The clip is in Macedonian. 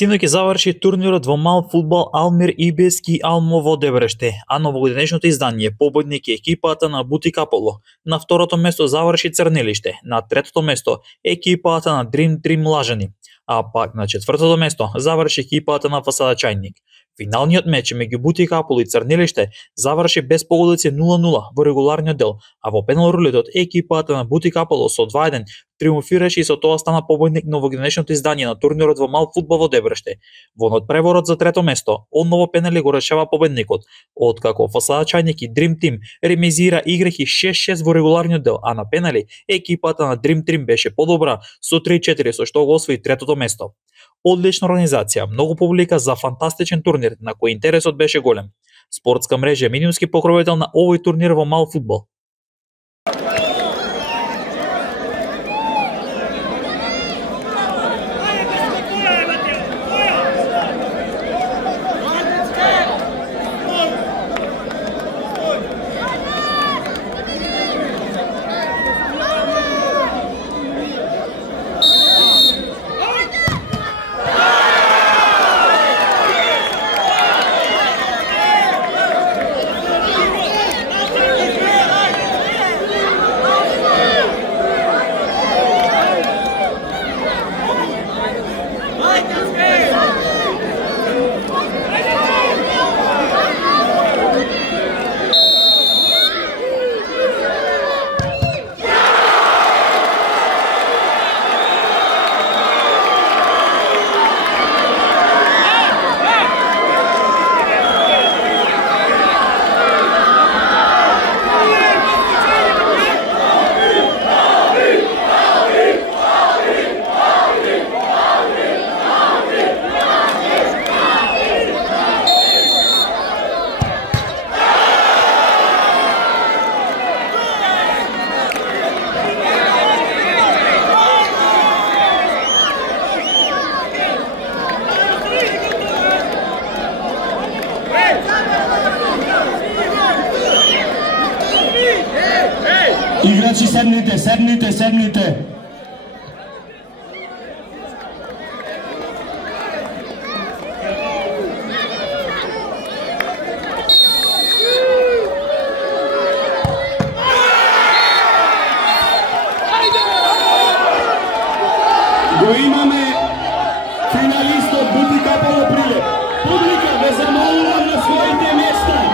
Синоќ заврши турнирот во мал фудбал Алмир Ибески Алмо во Дебреште, а новогодишното издание победник е екипата на Бутик Аполо. На второто место заврши Црнелиште, на третото место екипата на Дрим Трим Лажани, а пак на четвртото место заврши екипата на Фасада Чајник. Финалниот меч меѓу Бутик Аполо и Црнелиште заврши без погодици 0-0 во регуларниот дел, а во пенал рулетот екипата на Бутик Аполо со 2-1 триумфираше и со тоа стана победник новогодишното издание на турнирот во мал фудбал во Дебреште. Во надпреворот за трето место, одново пенали го решава победникот, откако Фасада Чајник и Дрим Тим ремизира играјќи 6-6 во регуларниот дел, а на пенали екипата на Дрим Трим беше подобра со 3-4 со што го освои третото место. Одлична организација, многу публика за фантастичен турнир на кој интересот беше голем. Спортска мрежа е минимски покровител на овој турнир во мал фудбал. Играчи, седните. Го имаме финалистот Бутик Аполо Прилеп. Публика, ве замолувам на своите места.